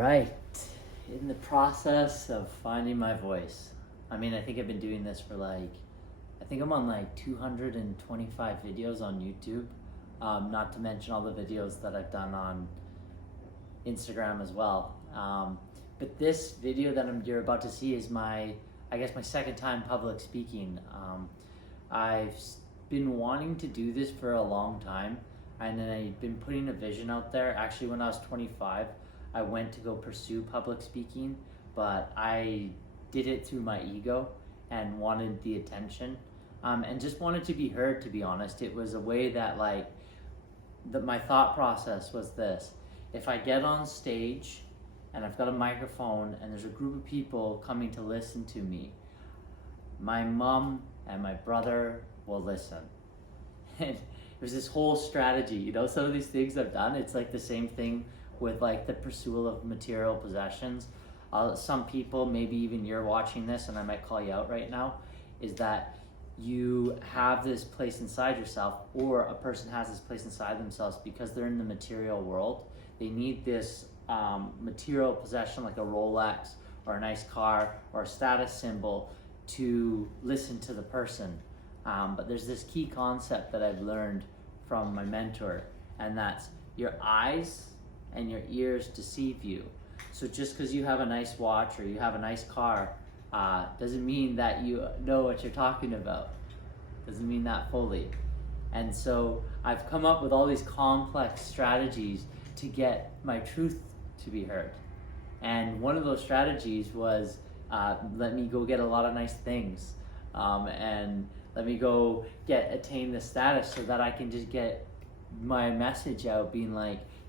right. In the process of finding my voice. I mean, I think I've been doing this for I think I'm on 225 videos on YouTube. Not to mention all the videos that I've done on Instagram as well. But this video that you're about to see is my second time public speaking. I've been wanting to do this for a long time, and then I've been putting a vision out there. Actually, when I was 25, I went to go pursue public speaking, but I did it through my ego and wanted the attention, and just wanted to be heard, to be honest. It was a way that my thought process was this: if I get on stage and I've got a microphone and there's a group of people coming to listen to me, my mom and my brother will listen. And there's this whole strategy, some of these things I've done, it's like the same thing with the pursuit of material possessions. Some people, maybe even you're watching this and I might call you out right now, is that you have this place inside yourself, or a person has this place inside themselves because they're in the material world. They need this material possession like a Rolex or a nice car or a status symbol to listen to the person. But there's this key concept that I've learned from my mentor, and that's your eyes and your ears deceive you. So just because you have a nice watch or you have a nice car doesn't mean that you know what you're talking about. Doesn't mean that fully. And so I've come up with all these complex strategies to get my truth to be heard. And one of those strategies was let me go get a lot of nice things, and let me go attain the status so that I can just get my message out, being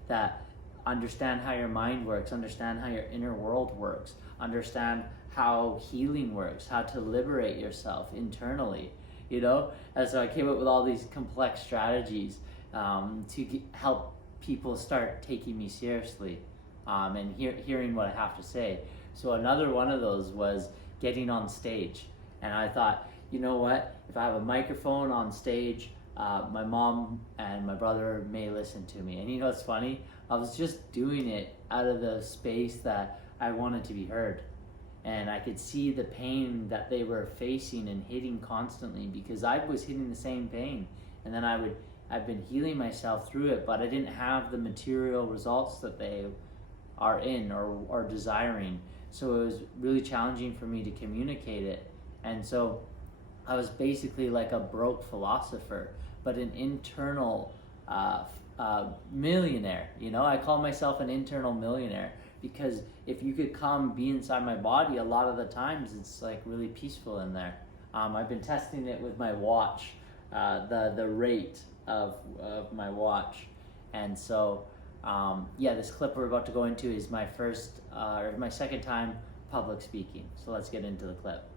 that. Understand how your mind works, understand how your inner world works, understand how healing works, how to liberate yourself internally, And so I came up with all these complex strategies to help people start taking me seriously, and hearing what I have to say. So another one of those was getting on stage. And I thought, you know what, if I have a microphone on stage, my mom and my brother may listen to me. And it's funny? I was just doing it out of the space that I wanted to be heard. And I could see the pain that they were facing and hitting constantly, because I was hitting the same pain. And then I've been healing myself through it, but I didn't have the material results that they are in or are desiring. So it was really challenging for me to communicate it. And so I was basically like a broke philosopher, but an internal millionaire. I call myself an internal millionaire, because if you could come be inside my body, a lot of the times it's really peaceful in there. I've been testing it with my watch, the rate of my watch. And so this clip we're about to go into is my second time public speaking. So let's get into the clip.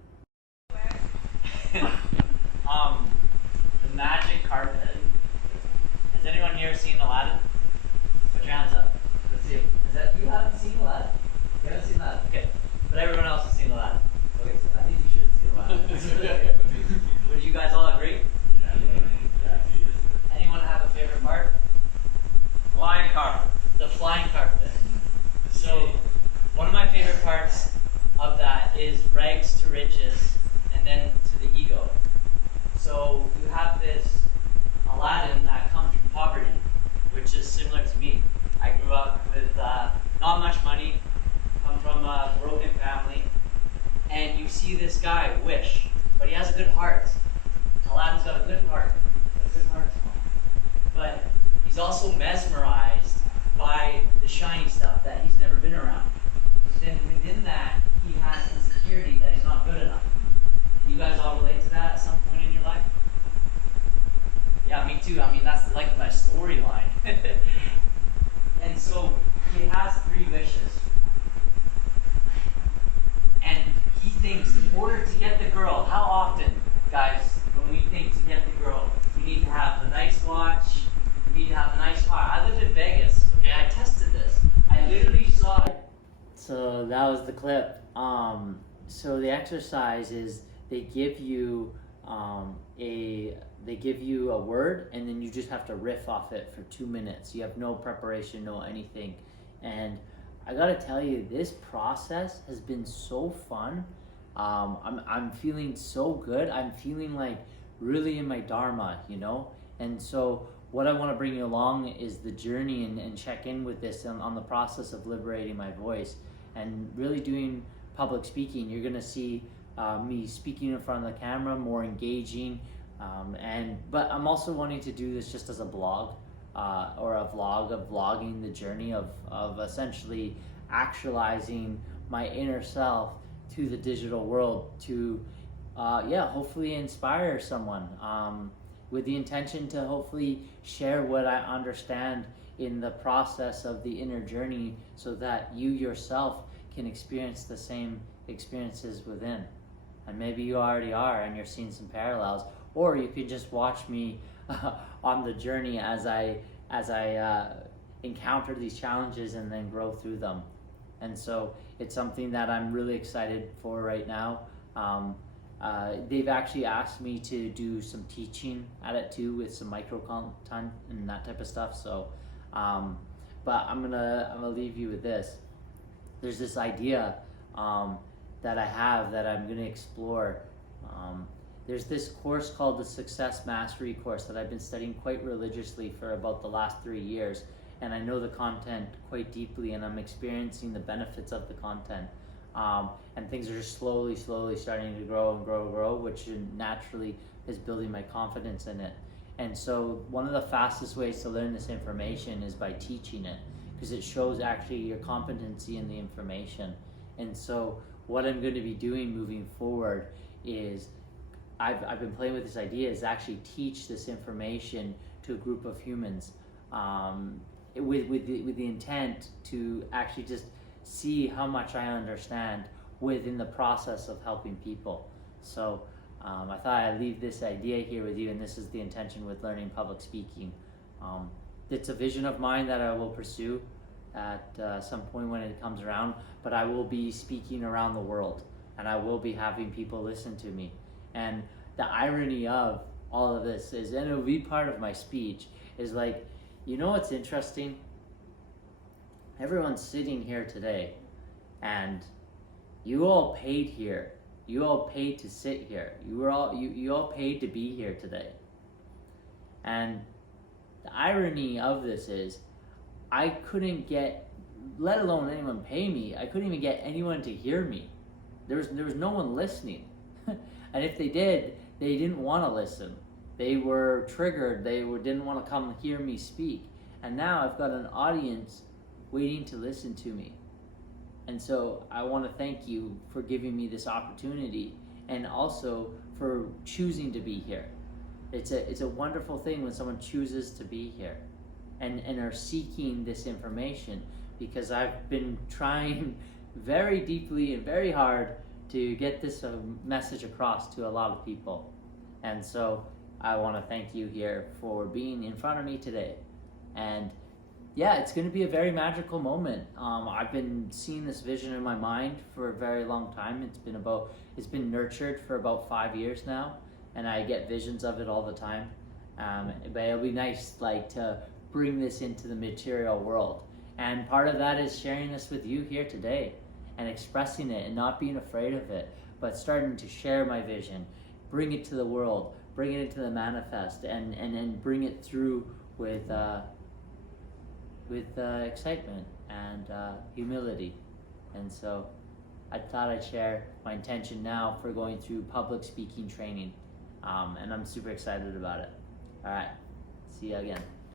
The magic carpet. Has anyone here seen Aladdin? Put your hands up. Let's see. You haven't seen Aladdin? You haven't seen Aladdin? Okay. But everyone else has seen Aladdin. Okay, so I think you should see Aladdin. Would you guys all agree? Yeah. Anyone have a favorite part? Flying carpet. The flying carpet. So one of my favorite parts of that is rags to riches and then to the ego. So you have this Aladdin that comes from poverty, which is similar to me. I grew up with not much money, come from a broken family, and you see this guy, Wish, but he has a good heart. Aladdin's got a good heart. But he's also mesmerized by the shiny stuff that he's never been around. But then within that, he has insecurity that he's not good enough. You guys all relate to that at some point in your life? Yeah, me too. I mean, that's my storyline. And so he has 3 wishes. And he thinks, in order to get the girl, how often, guys, when we think to get the girl, we need to have a nice watch, we need to have a nice car. I lived in Vegas, okay? I tested this. I literally saw it. So that was the clip. So the exercise is they give you a word, and then you just have to riff off it for 2 minutes. You have no preparation, no anything. And I gotta tell you, this process has been so fun. I'm feeling so good. I'm feeling like really in my dharma, you know? And so what I want to bring you along is the journey, and check in with this on the process of liberating my voice and really doing public speaking. You're gonna see me speaking in front of the camera, more engaging, but I'm also wanting to do this just as a blog, or a vlog, of vlogging the journey of essentially actualizing my inner self to the digital world to hopefully inspire someone, with the intention to hopefully share what I understand in the process of the inner journey, so that you yourself can experience the same experiences within. And maybe you already are and you're seeing some parallels, or you could just watch me on the journey as I encounter these challenges and then grow through them. And so it's something that I'm really excited for right now. They've actually asked me to do some teaching at it too, with some micro content and that type of stuff. So, but I'm gonna leave you with this. There's this idea that I have that I'm gonna explore. There's this course called the Success Mastery course that I've been studying quite religiously for about the last 3 years, and I know the content quite deeply, and I'm experiencing the benefits of the content. And things are just slowly starting to grow, which naturally is building my confidence in it. And so one of the fastest ways to learn this information is by teaching it, because it shows actually your competency in the information. And so what I'm going to be doing moving forward is, I've been playing with this idea, is actually teach this information to a group of humans, with the intent to actually just see how much I understand within the process of helping people. So I thought I'd leave this idea here with you, and this is the intention with learning public speaking. It's a vision of mine that I will pursue at some point when it comes around, but I will be speaking around the world, and I will be having people listen to me. And the irony of all of this is, and it'll be part of my speech, is like, you know what's interesting? Everyone's sitting here today, and you all paid here. You all paid to sit here. You all paid to be here today. And the irony of this is, I couldn't get, let alone anyone pay me, I couldn't even get anyone to hear me. There was no one listening. And if they did, they didn't want to listen. They were triggered. They didn't want to come hear me speak. And now I've got an audience waiting to listen to me. And so I want to thank you for giving me this opportunity, and also for choosing to be here. It's a wonderful thing when someone chooses to be here and are seeking this information, because I've been trying very deeply and very hard to get this message across to a lot of people. And so I want to thank you here for being in front of me today. And yeah, it's going to be a very magical moment. I've been seeing this vision in my mind for a very long time. It's been nurtured for about 5 years now, and I get visions of it all the time. But it'll be nice, to bring this into the material world. And part of that is sharing this with you here today, and expressing it and not being afraid of it, but starting to share my vision, bring it to the world, bring it into the manifest, and bring it through with excitement and humility. And so I thought I'd share my intention now for going through public speaking training, and I'm super excited about it. All right, see you again.